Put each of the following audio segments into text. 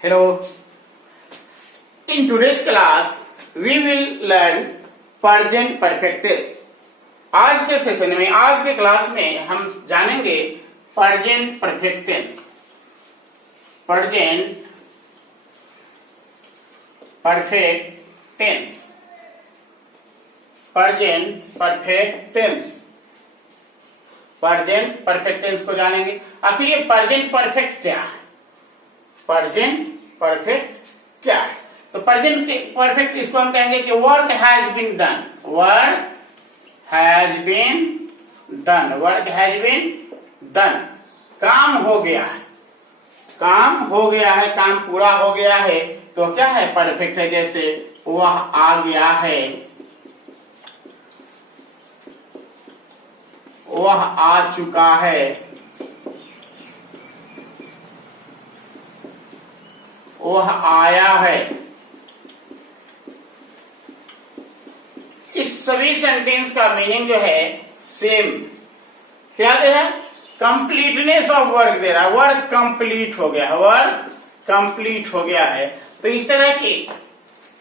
Hello. In today's class, we will learn present perfect tense. आज के session में, आज के क्लास में हम जानेंगे present perfect tense. Present perfect tense. Present perfect tense. Present perfect tense को जानेंगे। आखिर ये प्रेजेंट परफेक्ट क्या है? प्रेजेंट परफेक्ट क्या है? तो प्रेजेंट परफेक्ट इसको हम कहेंगे कि work has been done. Work has been done. Work has been done. काम हो गया है। काम हो गया है, काम पूरा हो गया है, तो क्या है? परफेक्ट है। जैसे वह आ गया है, वह आ चुका है, वह आया है। इस सभी सेंटेंस का मीनिंग जो है सेम। क्या दे रहा है? कंप्लीटनेस ऑफ वर्क दे रहा है। वर्क कंप्लीट हो गया है। वर्क कंप्लीट हो गया है। तो इस तरह के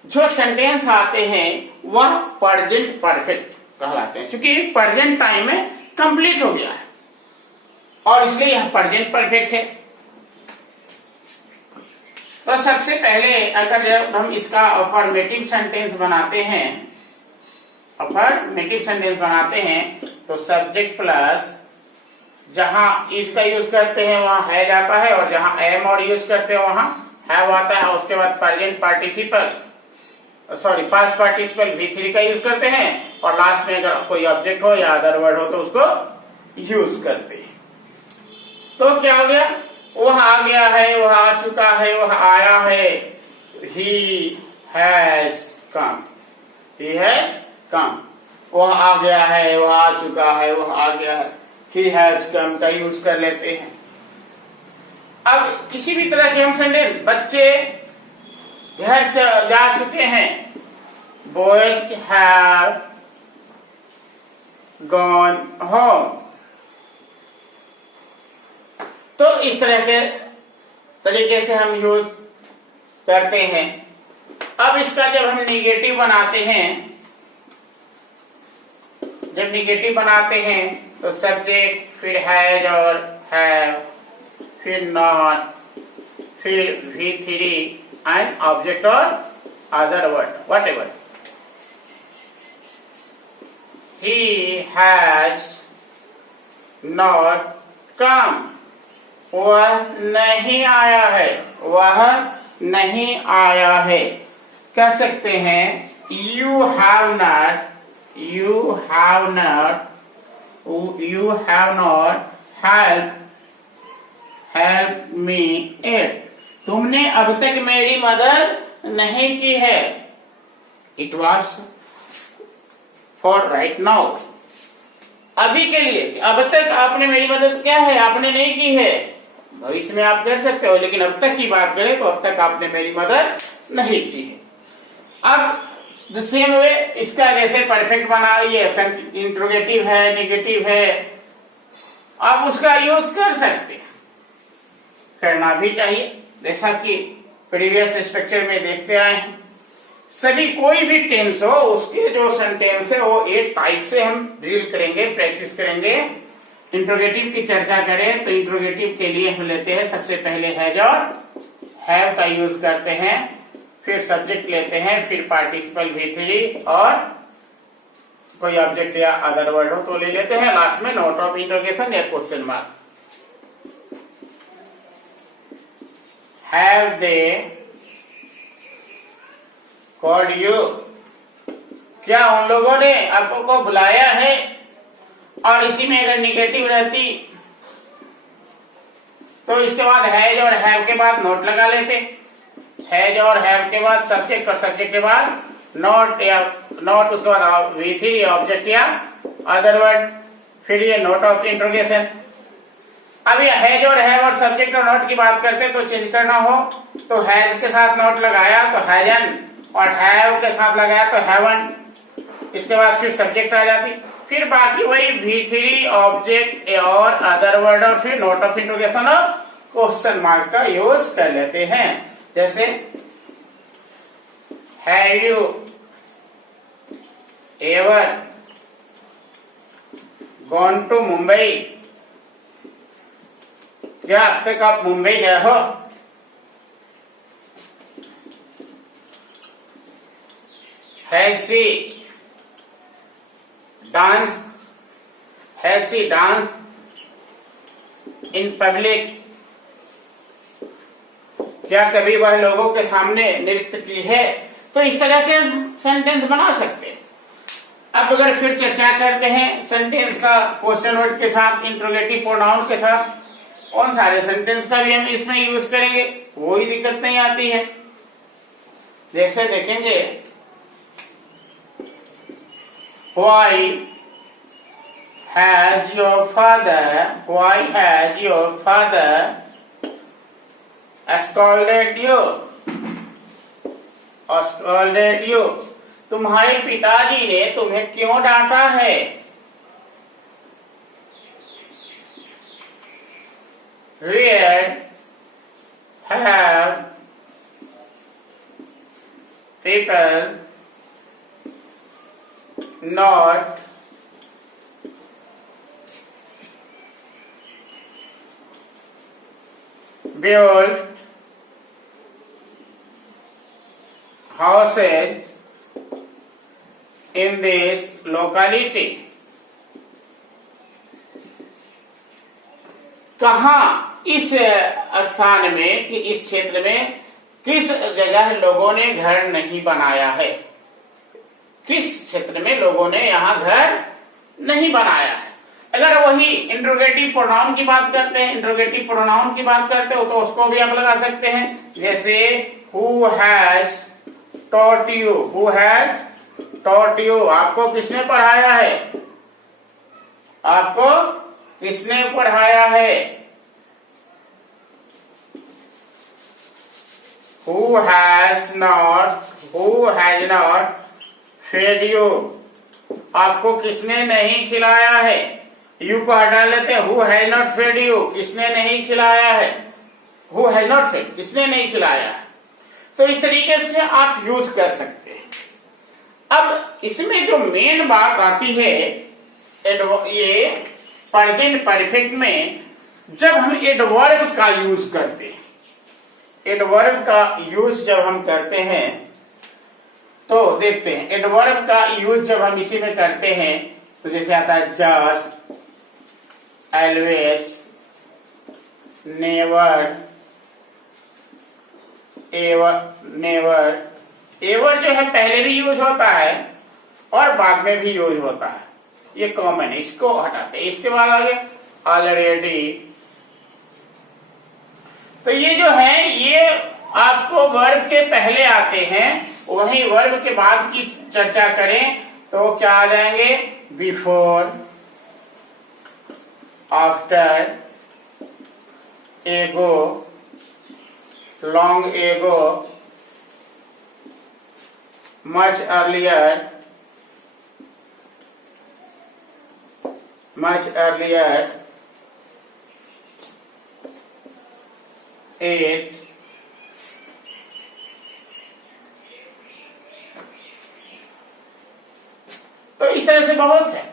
जो सेंटेंस आते हैं वह प्रेजेंट परफेक्ट कहलाते हैं, क्योंकि प्रेजेंट टाइम में कंप्लीट हो गया है और इसलिए यह प्रेजेंट परफेक्ट है। तो सबसे पहले अगर जब हम इसका अफर्मेटिव सेंटेंस बनाते हैं, अफर्मेटिव सेंटेंस बनाते हैं तो सब्जेक्ट प्लस जहां इज का यूज करते हैं वहां हैज आता है, और जहां एम और यूज करते हैं वहां हैव आता है। उसके बाद present participle past participle V3 का यूज करते हैं, और लास्ट में अगर कोई ऑब्जेक्ट हो या अदर वर्ड हो तो उसको यूज करते हैं। तो क्या हो गया? वह आ गया है, वह आ चुका है, वह आया है। He has come. He has come. वह आ गया है, वह आ चुका है, वह आ गया है। He has come का यूज कर लेते हैं। अब किसी भी तरह के हम सेंटेंस, बच्चे घर जा चुके हैं, boys have gone home। तो इस तरह के तरीके से हम यूज करते हैं। अब इसका जब हम निगेटिव बनाते हैं, जब निगेटिव बनाते हैं तो सब्जेक्ट, फिर हैज और हैव, फिर नॉट, फिर V3 एंड ऑब्जेक्ट और other word, whatever. He has not come। वह नहीं आया है, वह नहीं आया है। कह सकते हैं you have not helped me yet। तुमने अब तक मेरी मदद नहीं की है। It was for right now। अभी के लिए, अब तक आपने मेरी मदद क्या है? आपने नहीं की है। भविष्य में आप कर सकते हो, लेकिन अब तक की बात करें तो अब तक आपने मेरी मदद नहीं की है। अब द सेम वे इसका जैसे परफेक्ट बना, ये इंट्रोगेटिव है, निगेटिव है, आप उसका यूज कर सकते हैं, करना भी चाहिए। जैसा कि प्रीवियस स्ट्रक्चर में देखते आए हैं, सभी कोई भी टेंस हो उसके जो सेंटेंस है वो एक टाइप से हम ड्रिल करेंगे, प्रैक्टिस करेंगे। इंट्रोगेटिव की चर्चा करें तो इंट्रोगेटिव के लिए हम लेते हैं सबसे पहले हैज और हैव का यूज करते हैं, फिर सब्जेक्ट लेते हैं, फिर पार्टिसिपल V3 और कोई ऑब्जेक्ट या अदर वर्ड हो तो ले लेते हैं। लास्ट में नोट ऑफ इंट्रोगेशन या question mark. Have they called you? क्या उन लोगों ने आपको बुलाया है? और इसी में अगर निगेटिव रहती तो इसके बाद हैज और हैव के बाद नोट लगा लेते। हैज और हैव के बाद सब्जेक्ट, और सब्जेक्ट के बाद नोट या नोट, उसके बाद V3 ऑब्जेक्ट या अदर वर्ड, फिर ये नोट ऑफ इंट्रोगेशन। अब ये हैज और हैव और सब्जेक्ट और नोट की बात करते तो चेंज करना हो तो हैज के साथ नोट लगाया तो हैजन, और हैव के साथ लगाया तो हैवन। इसके बाद फिर सब्जेक्ट आ जाती, फिर बाकी वही V3 ऑब्जेक्ट और अदर वर्ड, और फिर नोट ऑफ इंट्रोगेशन और क्वेश्चन मार्क का यूज कर लेते हैं। जैसे have you ever gone to Mumbai, क्या अब तक आप मुंबई गए हो? Has she dance in public, क्या कभी वह लोगों के सामने नृत्य की है? तो इस तरह के सेंटेंस बना सकते हैं। अब अगर फिर चर्चा करते हैं सेंटेंस का क्वेश्चन वर्ड के साथ, इंट्रोगेटिव प्रोनाउन के साथ, कौन सारे सेंटेंस का भी हम इसमें यूज करेंगे, कोई दिक्कत नहीं आती है। जैसे देखेंगे why has your father scolded you, तुम्हारे पिताजी ने तुम्हें क्यों डांटा है? Where have people not built houses in this locality? कहाँ, इस स्थान में कि इस क्षेत्र में किस जगह लोगों ने घर नहीं बनाया है? किस क्षेत्र में लोगों ने यहाँ घर नहीं बनाया है? अगर वही इंट्रोगेटिव प्रोनाउन की बात करते हो तो उसको भी आप लगा सकते हैं। जैसे हु हैज टॉट यू, आपको किसने पढ़ाया है? आपको किसने पढ़ाया है? Who has not fed you, आपको किसने नहीं खिलाया है? यू को हटा लेते हैं, who has not fed you, किसने नहीं खिलाया है? Who has not fed, किसने नहीं खिलाया है? तो इस तरीके से आप यूज कर सकते हैं। अब इसमें जो मेन बात आती है ये प्रेजेंट परफेक्ट में, जब हम एडवर्ब का यूज करते हैं, एडवर्ब का यूज जब हम करते हैं तो देखते हैं एडवर्ब का यूज जब हम इसी में करते हैं तो जैसे आता है जस्ट, ऑलवेज, नेवर, एवर जो है पहले भी यूज होता है और बाद में भी यूज होता है, ये कॉमन है, इसको हटाते हैं। इसके बाद आगे ऑलरेडी, तो ये जो है ये आपको वर्ब के पहले आते हैं, वहीं वर्ब के बाद की चर्चा करें तो क्या आ जाएंगे? Before, after, ago, long ago, much earlier, at, तो इस तरह से बहुत है,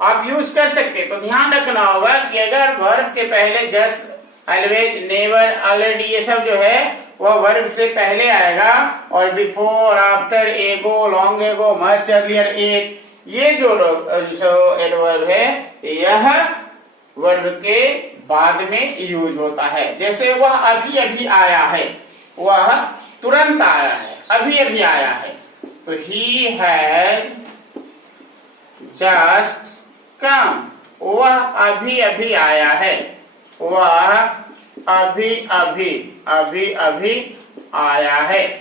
आप यूज कर सकते। तो ध्यान रखना होगा कि अगर वर्ब के पहले जस्ट, ऑलवेज, नेवर, ऑलरेडी ये सब जो है वह वर्ब से पहले आएगा, और before, after, ago, long ago, much earlier, at, ये जो एडवर्ब है यह वर्ब के बाद में यूज होता है। जैसे वह अभी अभी आया है, वह तुरंत आया है, अभी अभी आया है, तो ही हैज जस्ट कम, वह अभी अभी आया है, वह अभी अभी आया है।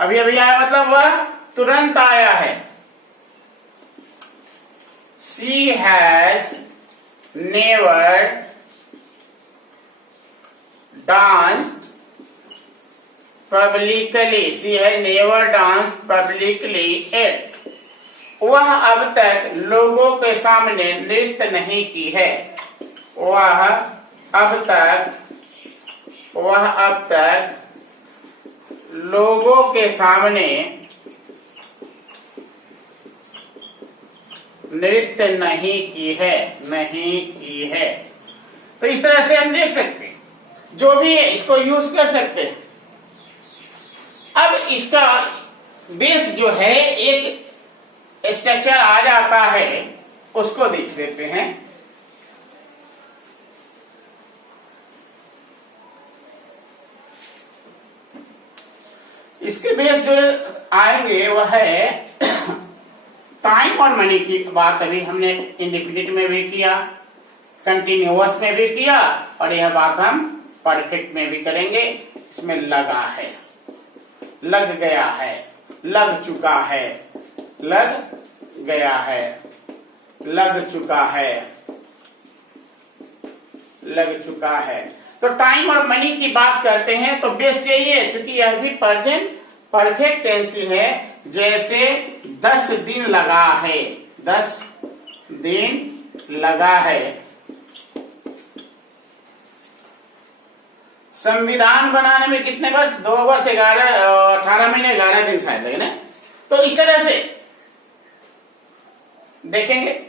अभी अभी आया मतलब वह तुरंत आया है। She has never danced publicly. She has never danced publicly yet. वह अब तक लोगों के सामने नृत्य नहीं की है। वह अब तक लोगों के सामने नृत्य नहीं की है। तो इस तरह से हम देख सकते हैं, जो भी है इसको यूज कर सकते हैं। अब इसका बेस जो है एक स्ट्रक्चर आ जाता है, उसको देख लेते हैं। इसके बेस जो आएंगे वह है टाइम और मनी की बात अभी हमने इंडेफिनिट में भी किया, कंटिन्यूअस में भी किया, और यह बात हम परफेक्ट में भी करेंगे। इसमें लगा है, लग गया है, लग चुका है, लग गया है, लग चुका है, लग चुका है। तो टाइम और मनी की बात करते हैं तो बेस्ट यही है, क्योंकि यह भी प्रेजेंट परफेक्ट टेंस है। जैसे 10 दिन लगा है, 10 दिन लगा है। संविधान बनाने में कितने वर्ष? 2 वर्ष 18 महीने 11 दिन शायद लगे ना। तो इस तरह से देखेंगे,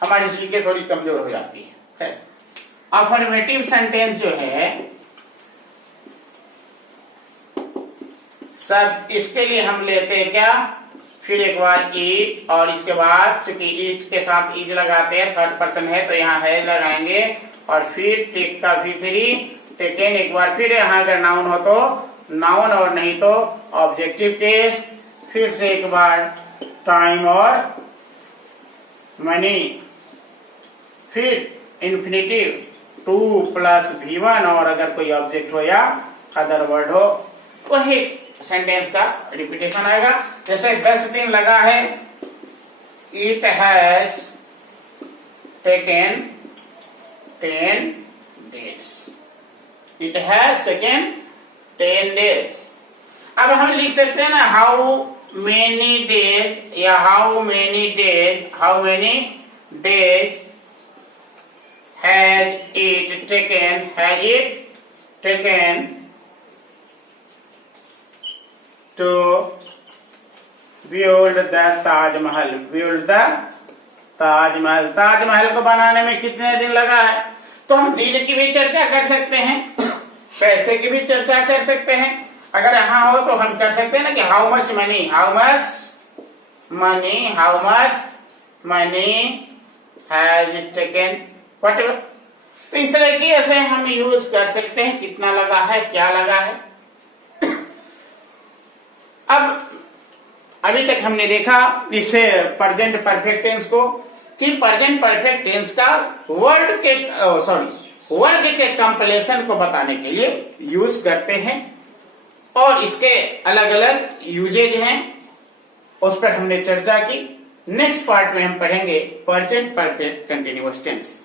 हमारी सीखें थोड़ी कमजोर हो जाती है। अफर्मेटिव सेंटेंस जो है सब, इसके लिए हम लेते हैं क्या, फिर एक बार ईट, और इसके बाद चूंकि ईट के साथ ईज लगाते हैं, थर्ड पर्सन है तो यहाँ है लगाएंगे, और फिर टेक का V3, टेकन एक बार फिर, यहाँ अगर नाउन हो तो नाउन और नहीं तो ऑब्जेक्टिव केस, फिर से एक बार टाइम और मनी, फिर इन्फिनिटिव 2 + V1, और अगर कोई ऑब्जेक्ट हो या अदर वर्ड हो, वही सेंटेंस का रिपीटेशन आएगा। जैसे 10 दिन लगा है, it has taken 10 days, it has taken 10 days। अब हम लिख सकते हैं ना हाउ मेनी डेज, या how many days has it taken to build the Taj Mahal, build the Taj Mahal. Taj Mahal को बनाने में कितने दिन लगा है? तो हम दिन की भी चर्चा कर सकते हैं, पैसे की भी चर्चा कर सकते हैं। अगर यहाँ हो तो हम कर सकते हैं ना कि how much money has it taken, whatever. तो इस तरह की ऐसे हम यूज कर सकते हैं, कितना लगा है, क्या लगा है। अब अभी तक हमने देखा इसे प्रेजेंट परफेक्ट टेंस को, कि प्रेजेंट परफेक्ट टेंस का वर्ड के कंप्लेशन को बताने के लिए यूज करते हैं, और इसके अलग अलग यूजेज हैं, उस पर हमने चर्चा की। नेक्स्ट पार्ट में हम पढ़ेंगे प्रेजेंट परफेक्ट कंटिन्यूअस टेंस।